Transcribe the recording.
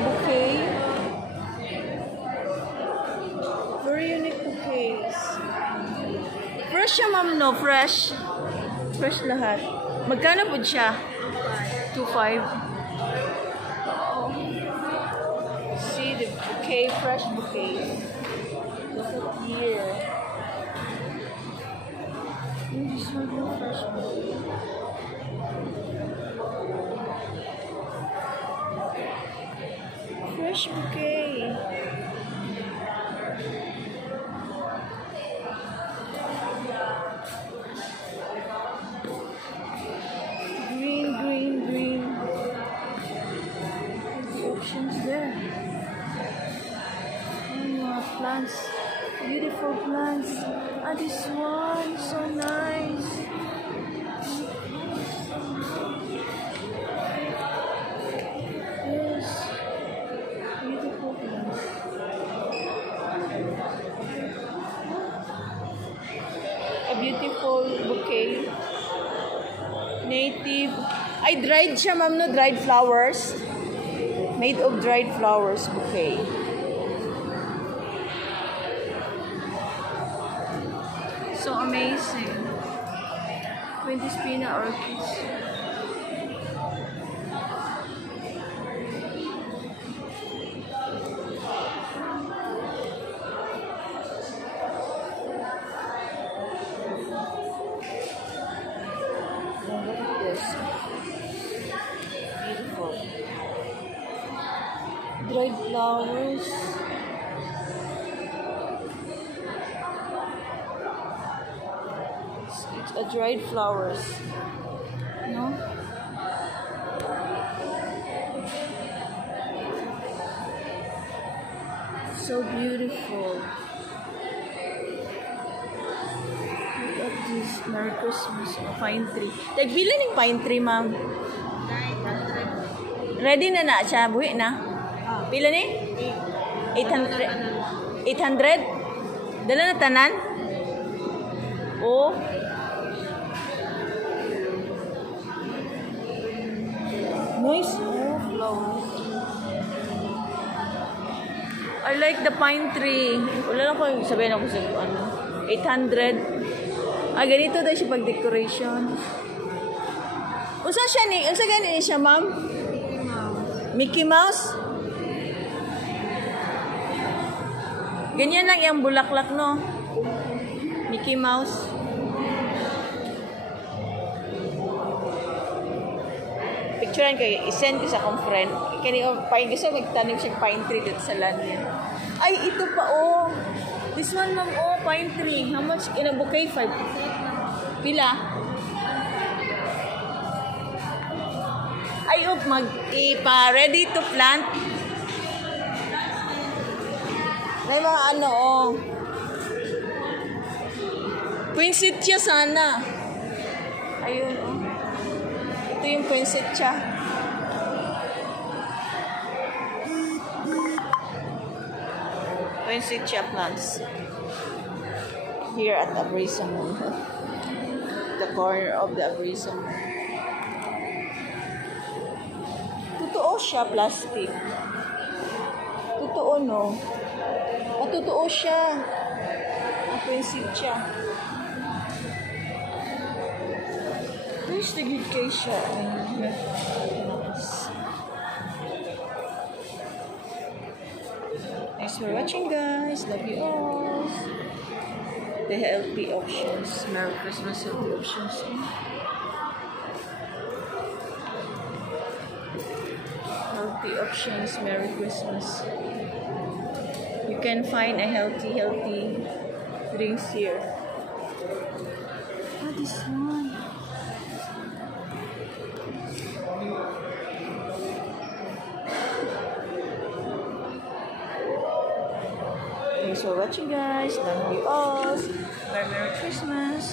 bouquet. Very unique bouquets. Fresh siya, ma'am, no? Fresh. Fresh lahat. Magkano po siya? 2.5. See the bouquet, fresh bouquet. Look at here. This one is fresh bouquet. Fresh bouquet. Green. The options there. Plants. Beautiful plants. And this one, so nice. Yes. Beautiful plants. A beautiful bouquet. Native. Ay, dried siya, ma'am, no? Dried flowers. Made of dried flowers bouquet. So amazing. 20 spina orchids. Look at this. Beautiful. Dried flowers. It's a dried flowers. No? So beautiful. Look at this. Merry Christmas. Pine tree. Tagbilan ng pine tree, ma'am. Ready na siya. Buhi na. Pila ni? 800? 800? Dala na tanan? Oh. Nice. Oh, flowers. I like the pine tree. Wala lang ko sabihin ako sa ano. 800. Ah, ganito daw siya pag-decoration. Unsa siya ni? Unsa gani siya, ma'am? Mickey Mouse? Ganyan lang yung bulaklak, no? Mickey Mouse. Picturean kayo, isend ko sa akong friend. Kaya pine, gusto magtanim siya pine tree dito sa land niya. Ay, ito pa, oh. This one, ma'am, oh, pine tree. How much in a bouquet? 5. Pila? Ay, oh, ready to plant. May mga ano, oh. Poinsettia sana. Ayun, oh. Ito yung poinsettia. Poinsettia plants. Here at Abrisa Mall. The corner of the Abrisa Mall. Totoo siya, plastic. Totoo, no? Totoo siya. Ang poinsettia. There's the good case siya. Thanks for watching, guys. Love you all. The healthy options. Merry Christmas, healthy options. Healthy options. Merry Christmas. You can find a healthy drinks here. Oh, this one. Thanks for watching, guys. Love you all. Merry Christmas.